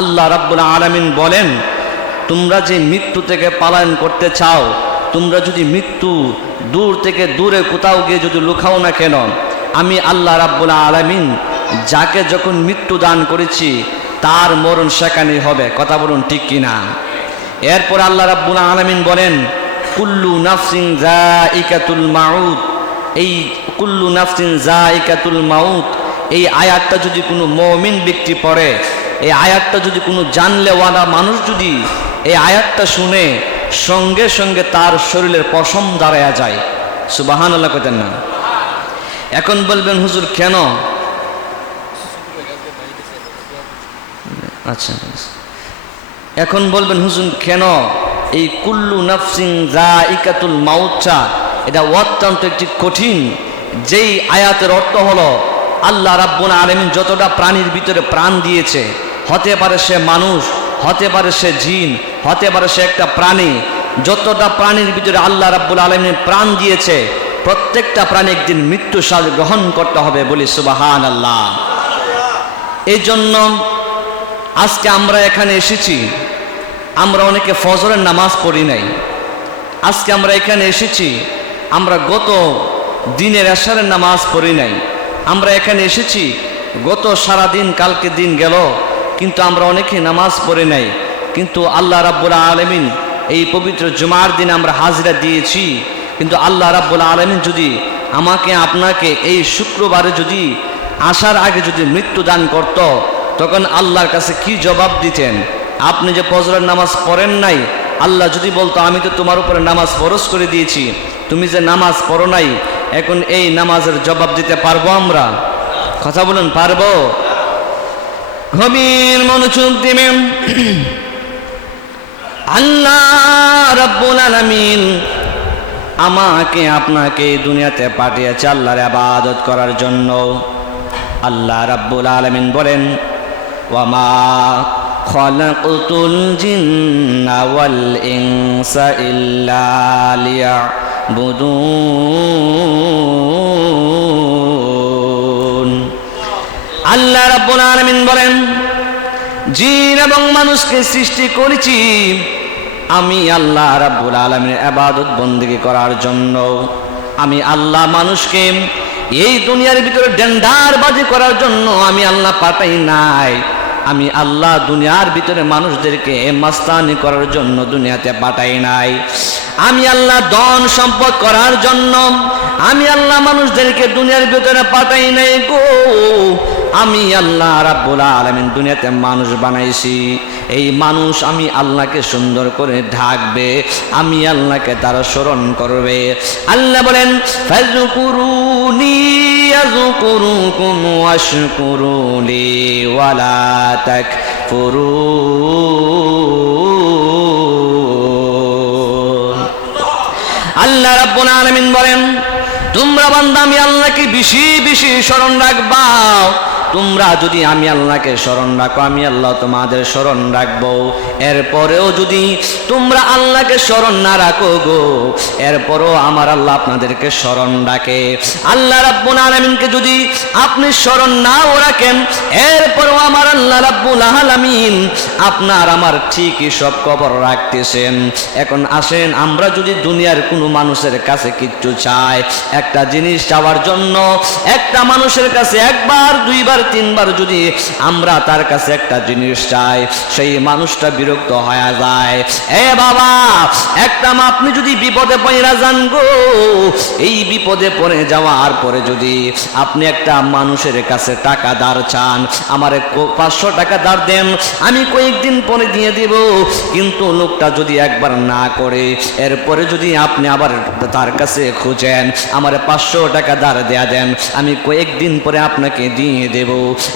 আল্লাহ রাব্বুল আলামিন বলেন, তোমরা যে মৃত্যু থেকে পালায়ন করতে চাও, তোমরা যদি মৃত্যু দূর থেকে দূরে কোথাও গিয়ে যদি লুকাও না কেন, আমি আল্লাহ রাব্বুল আলামিন যাকে যখন মৃত্যু দান করেছি তার মরণ সেখানেই হবে। কথা বলুন ঠিক কিনা? এরপর আল্লাহ রাব্বুল আলামিন বলেন, কুল্লু নাফসিন যায়িকাতুল মাউত। এই কুল্লু নাফসিন যায়িকাতুল মাউত এই আয়াতটা যদি কোনো মুমিন ব্যক্তি পড়ে, এই আয়াতটা যদি কোনো জানলেওয়ালা মানুষ যদি এই আয়াতটা শুনে, সঙ্গে সঙ্গে তার শরীরের পশম দাঁড়ায়া যায়। সুবহানাল্লাহ কইতেন না? এখন বলবেন হুজুর কেন? আচ্ছা, এখন বলবেন হুজুর কেন এই কুল্লু নাফসিন যায়িকাতুল মাউতটা এটা অত্যন্ত একটি কঠিন। যেই আয়াতের অর্থ হলো আল্লাহ রাব্বুল আলামিন যতটা প্রাণীর ভিতরে প্রাণ দিয়েছে, হতে পারে সে মানুষ, হতে পারে সে জিন, হতে পারে সে একটা প্রাণী, যতটা প্রাণীর ভিতরে আল্লাহ রাব্বুল আলামিন প্রাণ দিয়েছে প্রত্যেকটা প্রাণী একদিন মৃত্যু স্বাদ গ্রহণ করতে হবে। বলি সুবহানাল্লাহ। এই জন্য আজকে আমরা এখানে এসেছি, আমরা অনেকে ফজরের নামাজ পড়ি নাই। আজকে আমরা এখানে এসেছি, আমরা গত দিনের এশারের নামাজ পড়ি নাই। আমরা এখানে এসেছি, গত সারা দিন কালকে দিন গেল, কিন্তু আমরা অনেকে নামাজ পড়ি নাই। কিন্তু আল্লাহ রাব্বুল আলামিন এই পবিত্র জুমার দিন আমরা হাজিরা দিয়েছি। কিন্তু আল্লাহ রাব্বুল আলামিন যদি আমাকে আপনাকে এই শুক্রবারে যদি আসার আগে যদি মৃত্যু দান করত, তখন আল্লাহর কাছে কি জবাব দিতেন? আপনি যে ফজরের নামাজ পড়েন নাই, আল্লাহ যদি বলতো আমি তো তোমার উপরে নামাজ ফরজ করে দিয়েছি, তুমি যে নামাজ পড়ো নাই, এখন এই নামাজের জবাব দিতে পারবো আমরা? কথা বলুন, পারবো? গভীর মনোযোগ দিবেন। আল্লাহ রাব্বুল আলামিন আমাকে আপনাকে দুনিয়াতে পাঠিয়েছে আল্লাহর ইবাদত করার জন্য। আল্লাহ রাব্বুল আলামিন বলেন, ওয়ামা খালাকতুল জিন্না ওয়াল ইনসা ইল্লা লিয়াবুদুন। আল্লাহ রাব্বুল আলামিন বলেন, জিন এবং মানুষকে সৃষ্টি করেছি আমি আল্লাহ রাব্বুল আলামিনের ইবাদত বন্দেগী করার জন্য। আমি আল্লাহ মানুষকে এই দুনিয়ার ভিতরে ডেন্ডারবাজি করার জন্য আমি আল্লাহ পাঠাই নাই। আমি আল্লাহ দুনিয়ার ভিতরে মানুষদেরকে মাস্তানি করার জন্য দুনিয়াতে পাঠাই নাই। আমি আল্লাহ ধন সম্পদ করার জন্য আমি আল্লাহ মানুষদেরকে দুনিয়ার ভিতরে পাঠাই নাই গো। আমি আল্লাহ রাব্বুল আলামিন দুনিয়াতে মানুষ বানাইছি। এই মানুষ আমি আল্লাহকে সুন্দর করে ঢাকবে, আমি আল্লাহকে তারা স্মরণ করবে। আল্লাহ বলেন, ফাযকুরুনি আযকুরুকুম ওয়াশকুরুলি ওয়ালা তাকফুরুন। আল্লাহ রাব্বুল আলামিন বলেন, তোমরা বান্দা আমি আল্লাহকে বেশি বেশি স্মরণ রাখবা। তোমরা যদি আমি আল্লাহকে স্মরণ রাখো, আমি আল্লাহ তোমাদের স্মরণ রাখবো। এরপরেও যদি তোমরা আল্লাহকে স্মরণ না রাখো গো, এরপরও আমার আল্লাহ আপনাদেরকে স্মরণ রাখে। আল্লাহ রাব্বুল আলামিনকে যদি আপনি স্মরণ নাও রাখেন, এরপরও আমার আল্লাহ রাব্বুল আলামিন আপনার আমার ঠিকই সব খবর রাখতেছেন। এখন আসেন, আমরা যদি দুনিয়ার কোনো মানুষের কাছে কিচ্ছু চাই, একটা জিনিস চাওয়ার জন্য একটা মানুষের কাছে একবার দুইবার তিনবার যদি আমরা তার কাছে একটা জিনিস চাই, সেই মানুষটা বিরক্ত হয়ে যায়। এ বাবা, একটা আপনি যদি বিপদে পড়ে যান গো, এই বিপদে পড়ে যাওয়ার পরে যদি আপনি একটা মানুষের কাছে টাকা ধার চান, আমারে 500 টাকা ধার দেন, আমি কয়েকদিন পরে দিয়ে দিব। কিন্তু লোকটা যদি একবার না করে, এরপরে যদি আপনি আবার তার কাছে খুঁজেন, আমারে 500 টাকা ধার দেয়া দেন, আমি কয়েকদিন পরে আপনাকে দিয়ে দেব।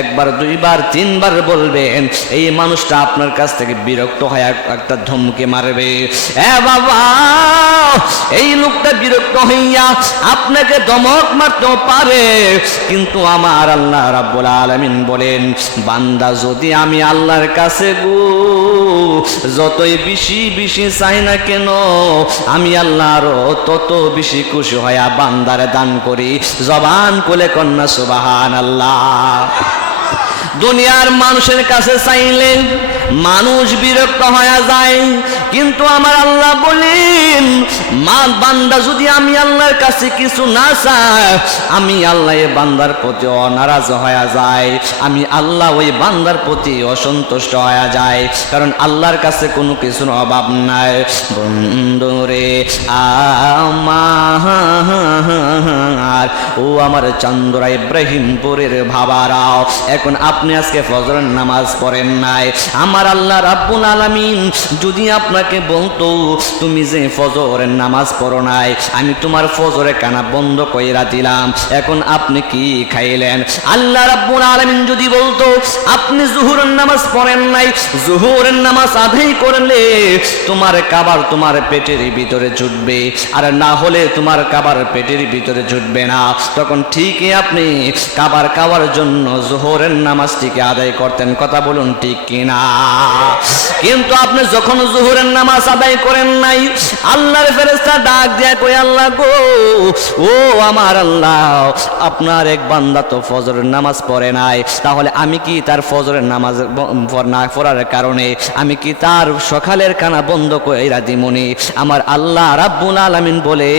একবার দুইবার তিনবার বলবেন, এই মানুষটা আপনার কাছ থেকে বিরক্ত হয়ে একটা ধমকে মারবে। এ বাবা, এই লোকটা বিরক্ত হইয়া আপনাকে ধমক মারতেও পারে। কিন্তু আমার আল্লাহ রাব্বুল আলামিন বলেন, বান্দা যদি আমি আল্লাহর কাছে গো যতই বেশি বেশি চাই না কেন, আমি আল্লাহরও তত বেশি খুশি হইয়া বান্দারে দান করি। জবান খুলে কন্যা সুবহানাল্লাহ। দুনিয়ার মানুষের কাছে চাইলে মানুষ বিরক্ত হয়ে যায়, কিন্তু আমার আল্লাহ বলেন বান্দা যদি আমি আল্লাহর কাছে কিছু না চাই, আমি আল্লাহ এই বান্দার প্রতি অনারাজ হয়ে যায়, আমি আল্লাহ ওই বান্দার প্রতি অসন্তুষ্ট হয়ে যায়, কারণ আল্লাহর কাছে কোনো কিছুর অভাব নাই। বন্ধুরে আমার, ও আমার চান্দরা ইব্রাহিমপুরের ভাবারাও, এখন আপনি আজকে ফজরের নামাজ পড়েন নাই। আমার আল্লাহ রাব্বুল আলামিন যদি আপনাকে বলতো তুমি যে ফজরের নামাজ পড়ো নাই, আমি তোমার ফজরের কানা বন্ধ কইরা দিলাম, এখন আপনি কি খাইলেন? আল্লাহ রাব্বুল আলামিন যদি বলতো আপনি জোহরের নামাজ পড়েন নাই, জোহরের নামাজ আদায় করলে তোমার খাবার তোমার পেটের ভিতরে জুটবে, আর না হলে তোমার খাবার পেটের ভিতরে জুটবে না, তখন ঠিকই আপনি খাবার খাওয়ার জন্য জোহরের নামাজটিকে আদায় করতেন। কথা বলুন ঠিক কিনা? কিন্তু আপনি যখন জোহরের নামাজ আদায় করেন নাই, আল্লাহর ফেরেশতা ডাক দিয়া কই আল্লাহ গো, ও আমার আল্লাহ, আপনার এক বান্দা তো ফজরের নামাজ পড়ে নাই, তাহলে আমি কি তার ফজরের নামাজ না পড়ার কারণে আমি কি তার সকালের খানা বন্ধ কইরা দিমুনি? আমার আল্লাহ রাব্বুল আলামিন বলে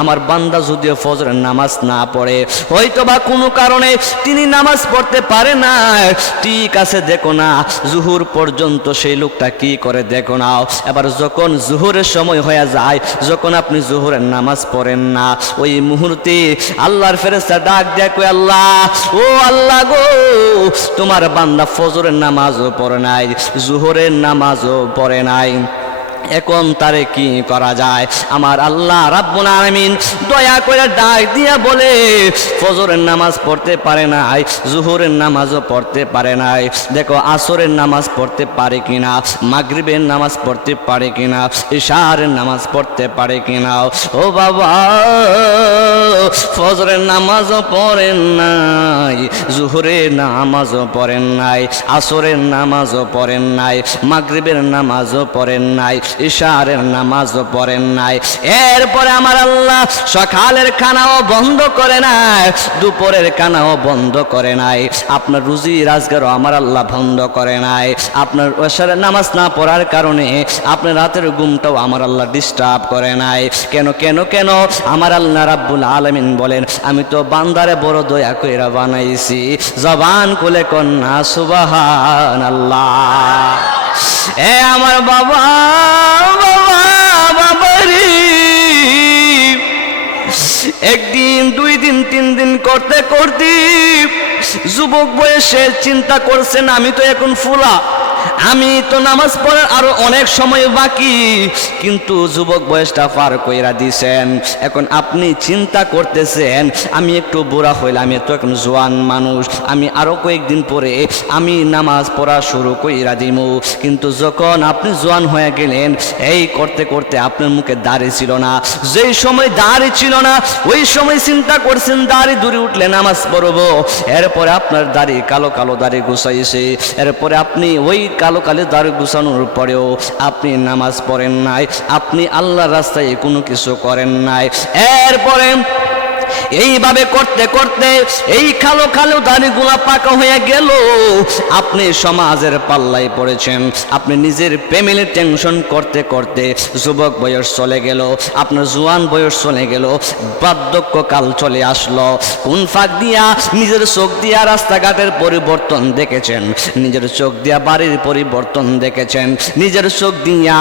আমার বান্দা যদিও ফজরের নামাজ না পড়ে, হয়তো বা কোনো কারণে তিনি নামাজ পড়তে পারে না, ঠিক আছে দেখো না জুহুর পর্যন্ত সেই লোকটা কি করে দেখো না। এবার যখন জুহুরের সময় হয়ে যায়, যখন আপনি জুহুরের নামাজ পড়েন না, ওই মুহূর্তে আল্লাহর ফেরেশতা ডাক দেয় কই আল্লাহ, ও আল্লাহ গো, তোমার বান্দা ফজরের নামাজও পড়ে নাই, জুহুরের নামাজও পড়ে নাই, এখন তারে কি করা যায়? আমার আল্লাহ রাব্বুল আলামিন দয়া করে ডাক দিয়া বলে ফজরের নামাজ পড়তে পারে নাই, জোহরের নামাজও পড়তে পারে নাই, দেখো আসরের নামাজ পড়তে পারে কিনা, মাগরিবের নামাজ পড়তে পারে কিনা, ইশারের নামাজ পড়তে পারে কিনা। ও বাবা, ফজরের নামাজও পড়েন নাই, জোহরের নামাজও পড়েন নাই, আসরের নামাজও পড়েন নাই, মাগরিবের নামাজও পড়েন নাই, ইশারের নামাজও পড়েন নাই। এরপরে আমার আল্লাহ সকালের খানাও বন্ধ করে নাই, দুপুরের খানাও বন্ধ করে নাই, আপনার রুজি রাজগারও আমার আল্লাহ বন্ধ করে নাই। আপনার ইশারের নামাজ না পড়ার কারণে আপনার রাতের ঘুমটাও আমার আল্লাহ ডিস্টার্ব করে নাই। কেন কেন কেন? আমার আল্লাহ রাব্বুল আলামিন বলেন আমি তো বান্দারে বড় দয়া কইরা বানাইছি, জবান খুলে কন্যা সুবহানাল্লাহ। এ আমার বাবা, বাবা, বাবা রে, একদিন, দুই দিন, তিন দিন করতে করতে যুবক বয়সে চিন্তা করছেন আমি তো এখন ফুলা, আমি তো নামাজ পড়ার আরো অনেক সময় বাকি, কিন্তু যুবক বয়সটা পার কইরা দিছেন। এখন আপনি চিন্তা করতেছেন আমি একটু বুড়া হইলে, আমি তো এখন জোয়ান মানুষ, আমি আরো কয়েকদিন পরে আমি নামাজ পড়া শুরু কইরা দিমু। কিন্তু যখন আপনি জোয়ান হয়ে গেলেন, এই করতে করতে আপনার মুখে দাড়ি ছিল না, যেই সময় দাড়ি ছিল না ওই সময় চিন্তা করছেন দাড়ি দূরে উঠলে নামাজ পড়বো, এরপরে আপনার দাড়ি কালো কালো দাড়ি গুছাইছে, এরপরে আপনি ওই কালো কালো দাড়ি গুছানোর পরেও আপনি নামাজ পড়েন নাই, আপনি আল্লাহর রাস্তায় কোনো কিছু করেন নাই। এরপরে এইভাবে করতে করতে এই কালো কালো দাড়িগুলা পাকা হয়ে গেল, আপনি সমাজের পাল্লায় পড়েছেন, আপনি নিজের ফ্যামিলি টেনশন করতে করতে যুবক বয়স চলে গেল, আপনার জোয়ান বয়স চলে গেল, বার্ধক্যকাল চলে আসলো। কোন ফাঁক দিয়া নিজের চোখ দিয়া রাস্তাঘাটের পরিবর্তন দেখেছেন, নিজের চোখ দিয়া বাড়ির পরিবর্তন দেখেছেন, নিজের চোখ দিয়া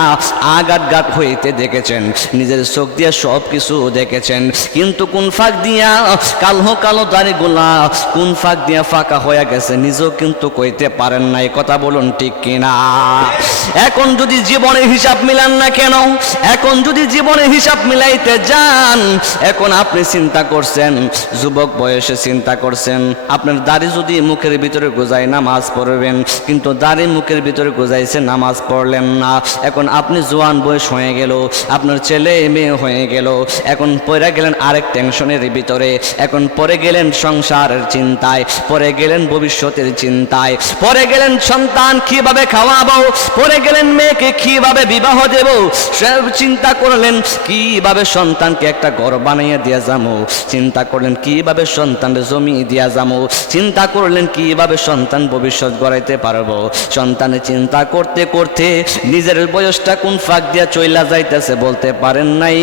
আঘাত ঘাট হইতে দেখেছেন, নিজের চোখ দিয়া সব কিছু দেখেছেন, কিন্তু কোন ফাঁক দিয়া কালো কালো দাড়িগুলা কোন ফাঁক দিয়া ফাঁকা হয়ে গেছে নিজেও কিন্তু কইতে পারেন নাই। কথা বলুন ঠিক কিনা? এখন যদি জীবনের হিসাব মিলান না কেন, এখন যদি জীবনের হিসাব মিলাইতে যান, এখন আপনি চিন্তা করছেন যুবক বয়সে চিন্তা করছেন আপনার দাড়ি যদি মুখের ভিতরে গোজায় নামাজ পড়বেন, কিন্তু দাড়ি মুখের ভিতরে গোজাইছে নামাজ পড়লেন না। এখন আপনি জোয়ান বয়স হয়ে গেল, আপনার ছেলে মেয়ে হয়ে গেল, এখন পড়ে গেলেন আরেক টেনশনের ভিতরে, এখন পড়ে গেলেন সংসারের চিন্তায়, পড়ে গেলেন ভবিষ্যতের চিন্তায়, পড়ে গেলেন সন্তান কিভাবে খাওয়াবো, পড়ে গেলেন মেয়েকে কিভাবে বিবাহ দেব, সব চিন্তা করলেন কিভাবে সন্তানকে একটা ঘর বানিয়ে দিয়া যাবো, চিন্তা করলেন কিভাবে সন্তানের জমি দিয়া যাবো, চিন্তা করলেন কিভাবে সন্তান ভবিষ্যৎ গড়াইতে পারবো। সন্তানের চিন্তা করতে করতে নিজের বয়সটা কোন ফাঁক দিয়া চইলা যাইতেছে বলতে পারেন নাই।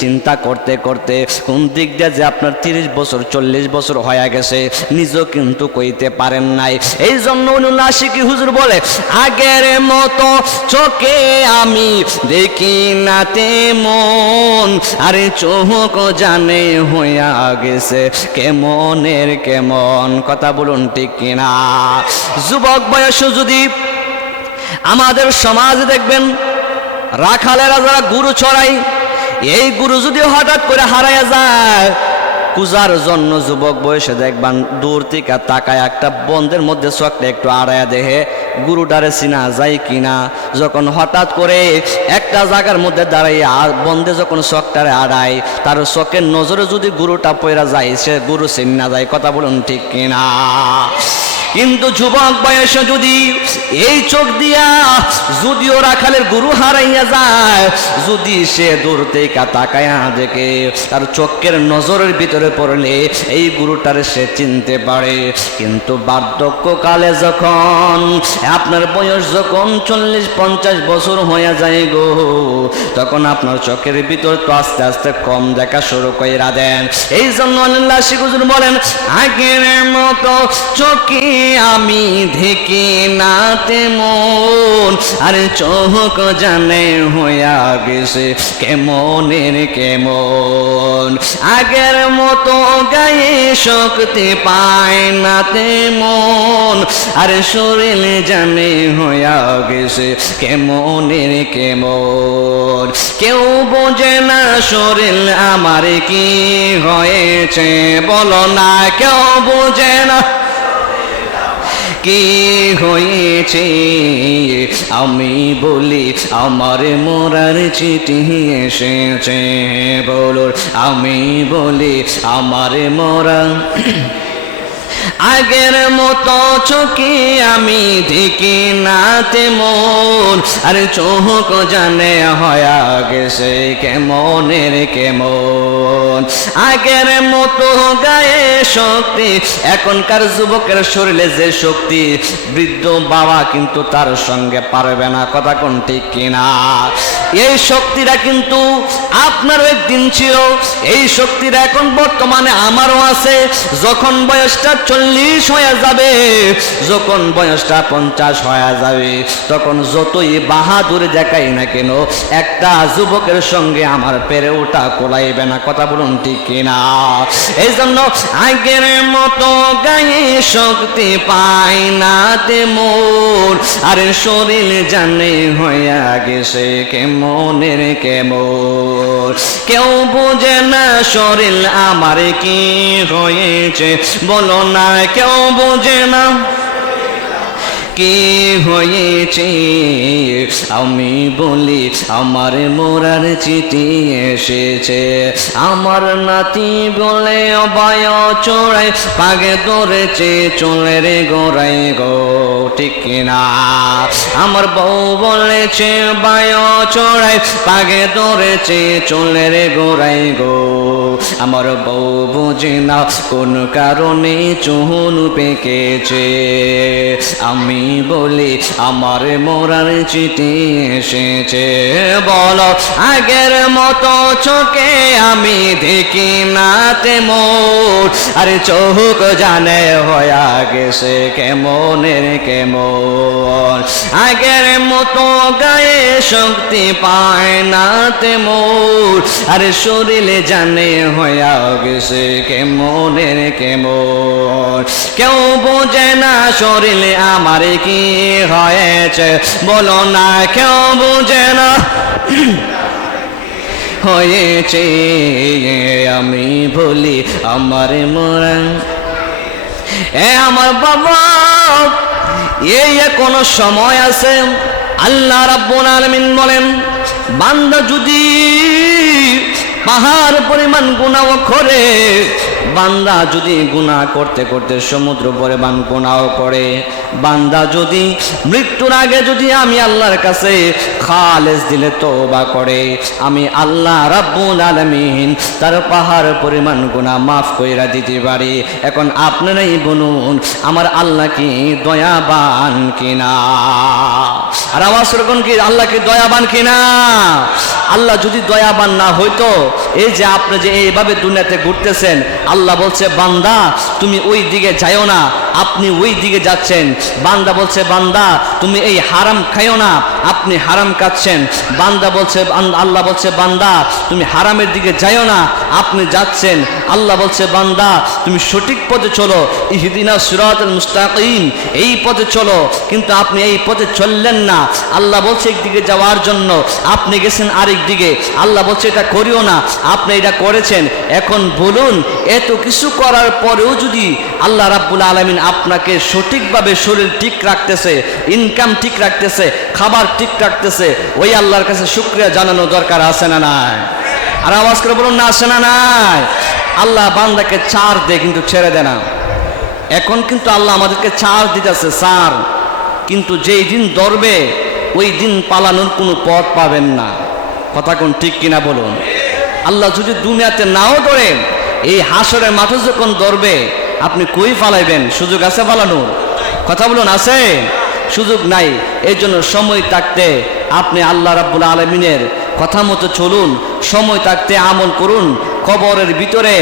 চিন্তা করতে করতে কোন দিক দিয়ে যে আপনার 30 বছর 40 বছর হয়ে গেছে নিজেও কিন্তু কইতে পারেন নাই। এই জন্য আশিকি হুজুর বলে, আগের মতো চোখে আমি দেখি না তেমন, আরে চোখ জানে হইয়া গেছে কেমনের কেমন। কথা বলুন ঠিক কিনা? যুবক বয়স যদি আমাদের সমাজে দেখবেন রাখালেরা যারা গরু চড়াই, এই গরু যদি হঠাৎ করে হারাইয়া যায়, কুজার জন্য যুবক বয়সে দেখবেন দূর থেকে তাকায় একটা বন্ধের মধ্যে চোখটা একটু আড়াইয়া দেখে গুরুটারে চিনা যায় কিনা। যখন হঠাৎ করে একটা জায়গার মধ্যে দাঁড়াইয়া বন্ধে যখন চোখটারে আড়ায়, তার চোখের নজরে যদি গুরুটা পয়রা যায়, সে গুরু চিনা যায়। কথা বলুন ঠিক কিনা? কিন্তু যুবক বয়সে যদি এই চোখ দিয়া যদিও রাখালের গুরু হারাইয়া যায়, যদি সে দূর থেকে তাকায়া দেখে তার চোখের নজরের ভিতরে পড়লে এই গুরুটারে সে চিনতে পারে। কিন্তু বার্ধক্যকালে যখন আপনার বয়স যখন 40-50 বছর হয়ে যায় গো, তখন আপনার চোখের ভিতর তো আস্তে আস্তে কম দেখা শুরু কইরা দেন। এই জন্য আল্লাহ শিখুজুর বলেন, আগের মতো চোখে আমি দেখি না তেমন, আরে চোখ জানে হইয়া গেছে কেমনের কেমন। আগের মতো গায়ে শক্তি পায় না তেমন, আরে শরীর জানে হইয়া গেছে কেমনের কেমন। কেউ বোঝে না শরীর আমার কি হয়েছে, বলো না কেউ বোঝে না কি হয়েছে। আমি বলি আমার মরার চিঠি এসেছে, বলো আমি বলি আমার মরা। আগের মতো চোখে আমি দেখি না তেমন, আর চোখ জানে হয়া গেছে কেমনের কেমন। আগের মতো গায়ে শক্তি, এখনকার যুবকের শরীরে যে শক্তি বৃদ্ধ বাবা কিন্তু তার সঙ্গে পারবে না। কথা কোন ঠিক কিনা? এই শক্তিটা কিন্তু আপনারও একদিন ছিল, এই শক্তিটা এখন বর্তমানে আমারও আছে। যখন বয়সটা 40 হয়ে যাবে, যখন বয়সটা 50 হয়ে যাবে, তখন যতই বাহাদুর দেখাই না কেন একটা যুবকের সঙ্গে আমার পেরে ওটা কোলাইবে না। কথা বলুন ঠিক কিনা? এই জন্য আগের মতো গায়ে শক্তি পাই না তেমন, আর শরীর জানে হইয়া গেছে কেমনের কেমন। কেউ বোঝে না শরীর আমার কি হয়েছে, বলো না কেউ বোঝে না কি হয়েছে। আমি বলি আমার মরার চিঠি এসেছে। আমার নাতি বলে অবায় চড়াই পাগে ধরেছে চুলের গোড়াই গো, ঠিক কিনা? আমার বউ বলেছে বায় চড়াই পাগে ধরেছে চুলের গোড়াই গো। আমার বউ বুঝে না কোন কারণে চুল পেকেছে। আমি বলি আমার মরার চিঠি এসেছে, বলো আগের মতো চোখে আমি দেখি না তেমন, আরে চোখ জানে হইয়া গেছে কেমনের কেমন। আগের মতো গায়ে শক্তি পায় না তেমন, আরে শরীরে জানে হইয়া গেছে কেমনের কেমন। কেউ বোঝে না শরীরে আমার কি হয়েছে, বলো না কেউ বোঝে না হয়েছে। আমি বলি আমার মরা। আমার বাবা এই কোনো সময় আছে। আল্লাহ রাব্বুল আলামিন বলেন, বান্দা যদি পাহাড় পরিমাণ গুনাহ করে, বান্দা যদি গুনাহ করতে করতে সমুদ্র পরিমাণ গুনাহ করে, বান্দা যদি মৃত্যুর আগে যদি আমি আল্লাহর কাছে খালেস দিলে তওবা করে, আমি আল্লাহ রাব্বুল আলামিন তার পাহাড় পরিমাণ গুনাহ মাফ কইরা দিতে পারি। এখন আপনারাই বলুন আমার আল্লাহ কি দয়াবান কিনা? আর আওয়াজ করুন কি আল্লাহ কি দয়াবান কিনা? আল্লাহ যদি দয়াবান না হইতো, এই যে আপনি যে এইভাবে দুনিয়াতে ঘুরতেছেন, আল্লাহ বলছে বান্দা তুমি ওই দিকে যাইও না, আপনি ওই দিকে যাচ্ছেন। বান্দা বলছে বান্দা তুমি এই হারাম খাইও না, আপনি হারাম খাচ্ছেন। বান্দা বলছে আল্লাহ বলছে বান্দা তুমি হারামের দিকে যাইও না, আপনি যাচ্ছেন। আল্লাহ বলছে বান্দা তুমি সঠিক পথে চলো, ইহদিনা সিরাতাল মুস্তাকিম, এই পথে চলো, কিন্তু আপনি এই পথে চললেন না। আল্লাহ বলছে একদিকে যাওয়ার জন্য, আপনি গেছেন আরেক দিকে। আল্লাহ বলছে এটা করিও না, আপনি এটা করেছেন। এখন বলুন এত কিছু করার পরেও যদি আল্লাহ রাব্বুল আলামিন আপনাকে সঠিকভাবে শরীর ঠিক রাখতেছে, ইনকাম ঠিক রাখতেছে, খাবার ঠিক রাখতেছে, ওই আল্লাহর কাছে শুকরিয়া জানানো দরকার আছে না নাই? আর আওয়াজ করে বলুন না আছে না নাই? আল্লাহ বান্দাকে ছাড় দেয় কিন্তু ছেড়ে দেয় না। এখন কিন্তু আল্লাহ আমাদেরকে ছাড় দিতেছে ছাড়, কিন্তু যেই দিন ধরবে ওই দিন পালানোর কোনো পথ পাবেন না। কথা কোন ঠিক কিনা বলুন? আল্লাহ যদি দুনিয়াতে নাও ধরে, এই হাসরের মাঠে যখন ধরবে আপনি কই পালাইবেন? সুযোগ আছে পালানোর? কথা বলুন আছে? সুযোগ নাই। এই জন্য সময় থাকতে আপনি আল্লাহ রাব্বুল আলামিনের কথা মতো চলুন, সময় থাকতে আমল করুন। কবরের ভিতরে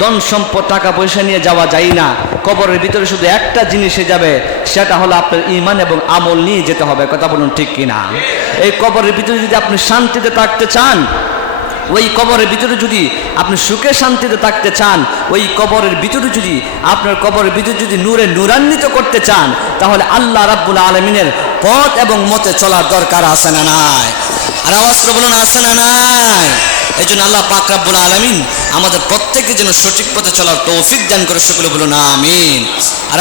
ধন সম্পদ টাকা পয়সা নিয়ে যাওয়া যায় না, কবরের ভিতরে শুধু একটা জিনিসে যাবে, সেটা হলো আপনার ঈমান এবং আমল নিয়ে যেতে হবে। কথা বলুন ঠিক কিনা? এই কবরের ভিতরে যদি আপনি শান্তিতে থাকতে চান, ওই কবরের ভিতরে যদি আপনি সুখে শান্তিতে থাকতে চান, ওই কবরের ভিতরে যদি আপনার কবরের ভিতরে যদি নূরে নূরান্বিত করতে চান, তাহলে আল্লাহ রাব্বুল আলামিনের পথ এবং মতে চলার দরকার আছে না নাই? আর আওয়াজ করে বলুন আছে না নাই? এই জন্য আল্লাহ পাক রাব্বুল আলামিন আমাদের প্রত্যেককে যেন সঠিক পথে চলার তৌফিক দান করে, সকলে বলুন আমিন। আর